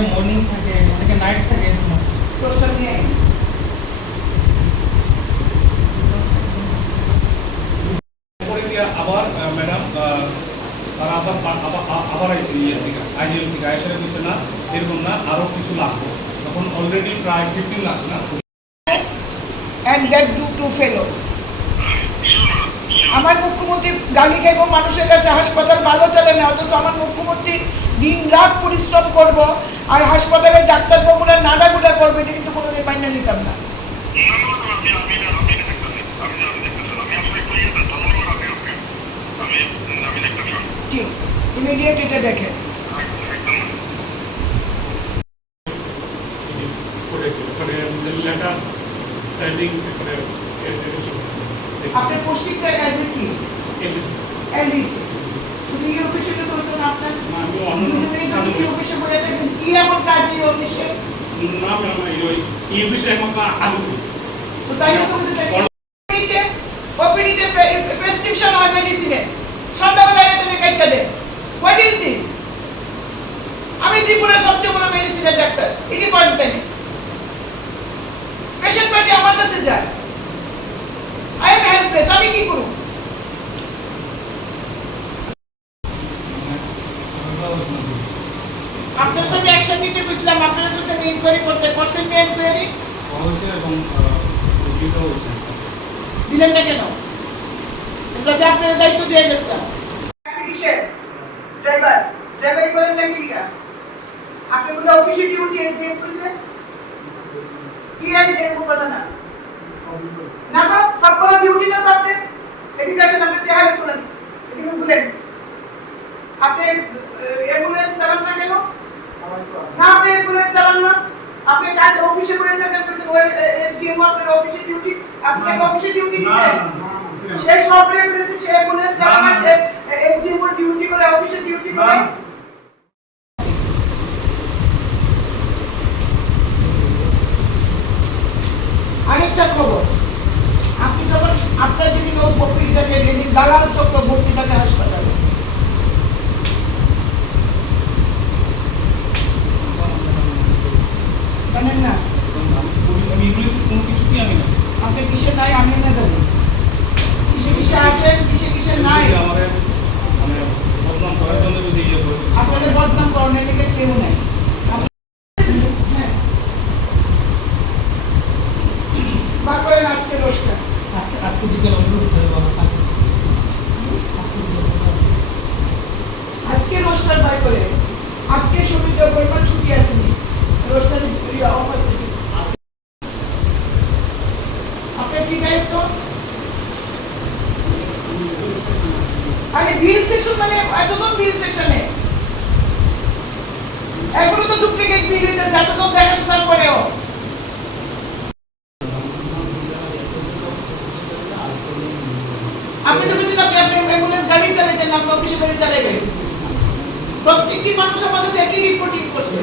অনেকে মর্নিং থাকে, অনেকে নাইট থাকে। প্রশ্ন নিয়ে আবার ম্যাডাম তারা আবার আইসি ইয়ের থেকে আইজিএল থেকে আইসারে দিচ্ছে না এরকম না, আরও কিছু লাগবে। তখন অলরেডি প্রায় 15 লাখ না। and that do two fellows. আমার মুখ্যমন্ত্রী গালি খাইব মানুষের কাছে, হাসপাতাল ভালো চলে না, অথচ আমার মুখ্যমন্ত্রী দিন রাত পরিশ্রম করব আর হাসপাতালের ডাক্তারবাবুরা নাড়াগুড়া করবে, এটা কিন্তু কোনোদিন মাইনে নিতাম না। ঠিক, ইমিডিয়েট এটা দেখেন। আপনার পোস্টিংটা অ্যাজ এ কি? এলডিসি। শুধু এই অফিসে তো হতো না আপনার? দুজনেই যদি এই অফিসে বলে থাকেন, কি এমন কাজ এই অফিসে? না ম্যাডাম, এই অফিসে এমন আলু তো তাই তো বলতে চাই, ওপিডিতে প্রেসক্রিপশন হয় মেডিসিনে, সন্ধ্যাবেলা এখানে কাইটা দেয়। What is this? আমি ত্রিপুরার সবচেয়ে বড় মেডিসিনের ডাক্তার, এটি করেন তাই না? পেশেন্ট পার্টি আমার কাছে যায়, আই এম হেল্পলেস, আমি কি করব? আপনারা তো অ্যাকশন নিতে কইছিলাম, আপনারা তো আমি ইনকোয়ারি করতে করছেন, মি ইনকোয়ারি হয়েছে এবং ভিডিও হয়েছে। দিলেন না কেন? এটা আপনারা দায়িত্ব দিয়ে গেছিলাম। কিসের ড্রাইভার? ড্রাইভারি করেন নাকি লিগা? আপনি বলে অফিসে ডিউটি এসডিএম কইছেন? কি এসডিএম কথা না? না তো সবগুলো ডিউটি না তো আপনি। এদিকে আসেন, আপনার চেহারা তোলেন, এদিকে ঘুরেন। আপনি অ্যাম্বুলেন্স চালান না কেন? না, আপনি অ্যাম্বুলেন্স চালান না, আপনি কাজ অফিসে করে থাকেন, কইছেন ওই এসডিএম আপনার অফিসে ডিউটি, আপনি অফিসে ডিউটি দিছেন। সে সব রেগুলেশন, সে অ্যাম্বুলেন্স চালান না, সে এসডিএম এর ডিউটি করে, অফিসে ডিউটি করে। আরেকটা খবর, আপনি যখন আপনার যেদিন ও ভর্তি থাকে, যেদিন দালাল চক্র ভর্তি থাকে হাসপাতালে, জানেন না? আমি এগুলো কোনো কিছুতেই আমি না। আপনি কিসে নাই আমি না জানি, কিসে কিসে আছেন, কিসে কিসে নাই। আমাদের মানে বদনাম করার জন্য যদি ইয়ে করে আপনাদের বদনাম করার লিগে কেউ নাই। বা করেন আজকে রোজটা, আজকে বিকেল অনুষ্ঠান বাবা, আজকে রোজটার বাই করে, আজকে সুবিধা করবার ছুটি আসেনি, রোজটার অফ আছে। আপনার কি দায়িত্ব? আরে বিল সেকশন মানে এতজন বিল সেকশনে, এখনো তো ডুপ্লিকেট বিল হইতেছে, এতজন দেখাশোনার পরেও। আপনি তো বলছেন আপনি অ্যাম্বুলেন্স গাড়ি চালাইতেন না, আপনি অফিসে গাড়ি চালাইবেন। প্রত্যেকটি মানুষ আমার কাছে একই রিপোর্টিং করছে।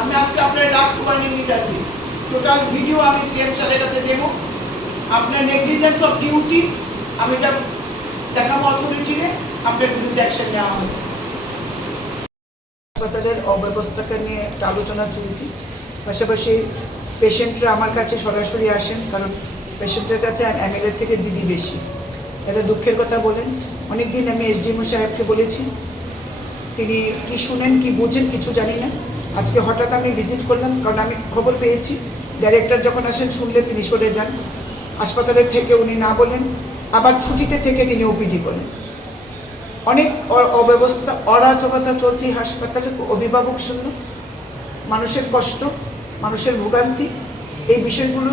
আমি আজকে আপনার লাস্ট ওয়ার্নিং নিতে আসি, টোটাল ভিডিও আমি সিএম স্যারের কাছে দেব। আপনার নেগলিজেন্স অফ ডিউটি আমি এটা দেখাবো অথরিটিকে, আপনার বিরুদ্ধে অ্যাকশন নেওয়া হবে। হাসপাতালের অব্যবস্থাকে নিয়ে একটা আলোচনা চলছে, পাশাপাশি পেশেন্টরা আমার কাছে সরাসরি আসেন, কারণ পেশেন্টের কাছে এমএলএ থেকে দিদি বেশি। এটা দুঃখের কথা বলেন, অনেকদিন আমি এসডিএমও সাহেবকে বলেছি, তিনি কি শুনেন কি বুঝেন কিছু জানি না। আজকে হঠাৎ আমি ভিজিট করলাম, কারণ আমি খবর পেয়েছি ডাইরেক্টর যখন আসেন শুনলে তিনি সরে যান, হাসপাতালের থেকে উনি না বলেন, আবার ছুটিতে থেকে তিনি ওপিডি করেন। অনেক অব্যবস্থা, অরাজকতা চলছে এই হাসপাতালে, অভিভাবক শূন্য, মানুষের কষ্ট, মানুষের ভোগান্তি, এই বিষয়গুলো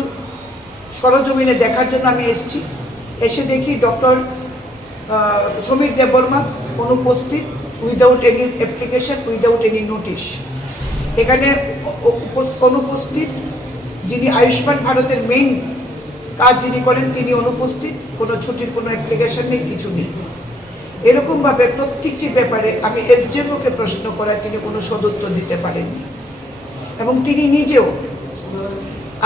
সরজমিনে দেখার জন্য আমি এসেছি। এসে দেখি ডক্টর সমীর দেববর্মা অনুপস্থিত, without any application, without any notice. এখানে অনুপস্থিত যিনি আয়ুষ্মান ভারতের মেইন কাজ যিনি করেন তিনি অনুপস্থিত, কোনো ছুটির কোনো অ্যাপ্লিকেশন নেই, কিছু নেই। এরকমভাবে প্রত্যেকটি ব্যাপারে আমি এসডিএমওকে প্রশ্ন করায় তিনি কোনো সদুত্তর দিতে পারেননি, এবং তিনি নিজেও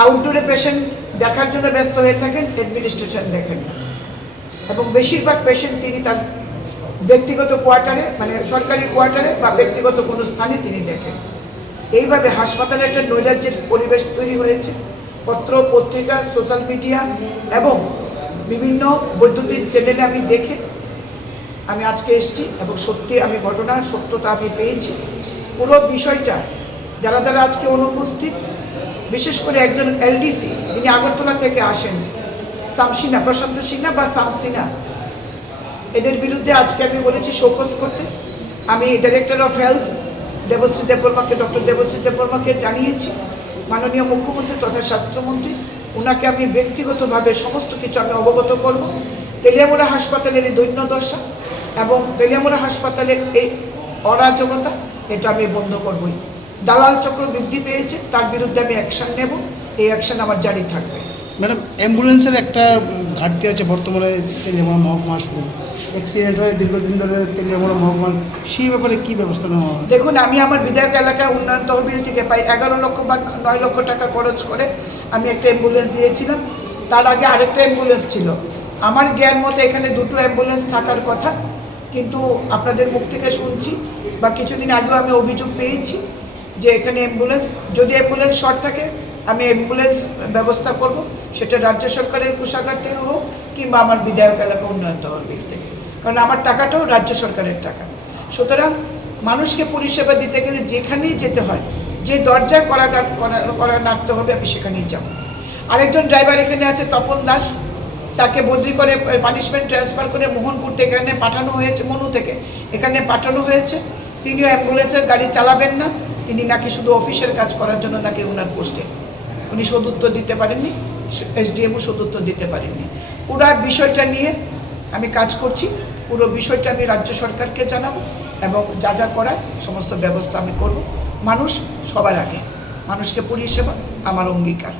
আউটডোরে পেশেন্ট দেখার জন্য ব্যস্ত হয়ে থাকেন, অ্যাডমিনিস্ট্রেশন দেখেন না। এবং বেশিরভাগ পেশেন্ট তিনি তার ব্যক্তিগত কোয়ার্টারে, মানে সরকারি কোয়ার্টারে বা ব্যক্তিগত কোনো স্থানে তিনি দেখেন। এইভাবে হাসপাতালে একটা নৈরাজ্যের পরিবেশ তৈরি হয়েছে। পত্র পত্রিকা, সোশ্যাল মিডিয়া এবং বিভিন্ন বৈদ্যুতিক চ্যানেলে আমি দেখে আমি আজকে এসেছি এবং সত্যি আমি ঘটনার সত্যতা আমি পেয়েছি। পুরো বিষয়টা যারা যারা আজকে অনুপস্থিত, বিশেষ করে একজন এলডিসি যিনি আগরতলা থেকে আসেন, শামসিনা, প্রশান্ত সিনহা বা শামসিনা, এদের বিরুদ্ধে আজকে আমি বলেছি শোকজ করতে। আমি ডাইরেক্টর অফ হেলথ দেবশ্রী দেববর্মাকে, ডক্টর দেবশ্রী দেববর্মাকে জানিয়েছি, মাননীয় মুখ্যমন্ত্রী তথা স্বাস্থ্যমন্ত্রী, ওনাকে আমি ব্যক্তিগতভাবে সমস্ত কিছু আমি অবগত করব। তেলিয়ামুড়া হাসপাতালের এই দৈন্যদশা এবং তেলিয়ামুড়া হাসপাতালের এই অরাজকতা, এটা আমি বন্ধ করবই। দালাল চক্র বৃদ্ধি পেয়েছে, তার বিরুদ্ধে আমি অ্যাকশন নেব। এই অ্যাকশন আমার জারি থাকবে। ম্যাডাম, অ্যাম্বুলেন্সের একটা ঘাটতি আছে বর্তমানে তেলিয়ামুড়া মহকুমা হাসপাতালে। অ্যাক্সিডেন্ট হয়ে দীর্ঘদিন ধরে তেলিয়ামুড়া মহকুমার, সেই ব্যাপারে কী ব্যবস্থা নেওয়া হয়? দেখুন, আমি আমার বিধায়ক এলাকায় উন্নয়ন তহবিল থেকে প্রায় 11 লক্ষ বা 9 লক্ষ টাকা খরচ করে আমি একটা অ্যাম্বুলেন্স দিয়েছিলাম। তার আগে আরেকটা অ্যাম্বুলেন্স ছিল। আমার জ্ঞান মতে এখানে 2টো অ্যাম্বুলেন্স থাকার কথা, কিন্তু আপনাদের মুখ থেকে শুনছি বা কিছুদিন আগেও আমি অভিযোগ পেয়েছি যে এখানে অ্যাম্বুলেন্স, যদি অ্যাম্বুলেন্স শর্ট থাকে আমি অ্যাম্বুলেন্স ব্যবস্থা করব, সেটা রাজ্য সরকারের কোষাগার থেকে হোক কিংবা আমার বিধায়ক এলাকা উন্নয়ন তহবিল থেকে, কারণ আমার টাকাটাও রাজ্য সরকারের টাকা। সুতরাং মানুষকে পরিষেবা দিতে গেলে যেখানেই যেতে হয়, যে দরজায় করা নাড়তে হবে, আমি সেখানেই যাব। আরেকজন ড্রাইভার এখানে আছে তপন দাস, তাকে বদলি করে পানিশমেন্ট ট্রান্সফার করে মোহনপুর থেকে এখানে পাঠানো হয়েছে, মনু থেকে এখানে পাঠানো হয়েছে। তিনিও অ্যাম্বুলেন্সের গাড়ি চালাবেন না, তিনি নাকি শুধু অফিসের কাজ করার জন্য নাকি ওনার পোস্টে, উনি সদুত্তর দিতে পারেননি, এসডিএমও সদুত্তর দিতে পারেননি। পুরো বিষয়টা নিয়ে আমি কাজ করছি, পুরো বিষয়টা আমি রাজ্য সরকারকে জানাবো এবং যা যা করার সমস্ত ব্যবস্থা আমি করব। মানুষ সবার আগে, মানুষকে পরিষেবা আমার অঙ্গীকার।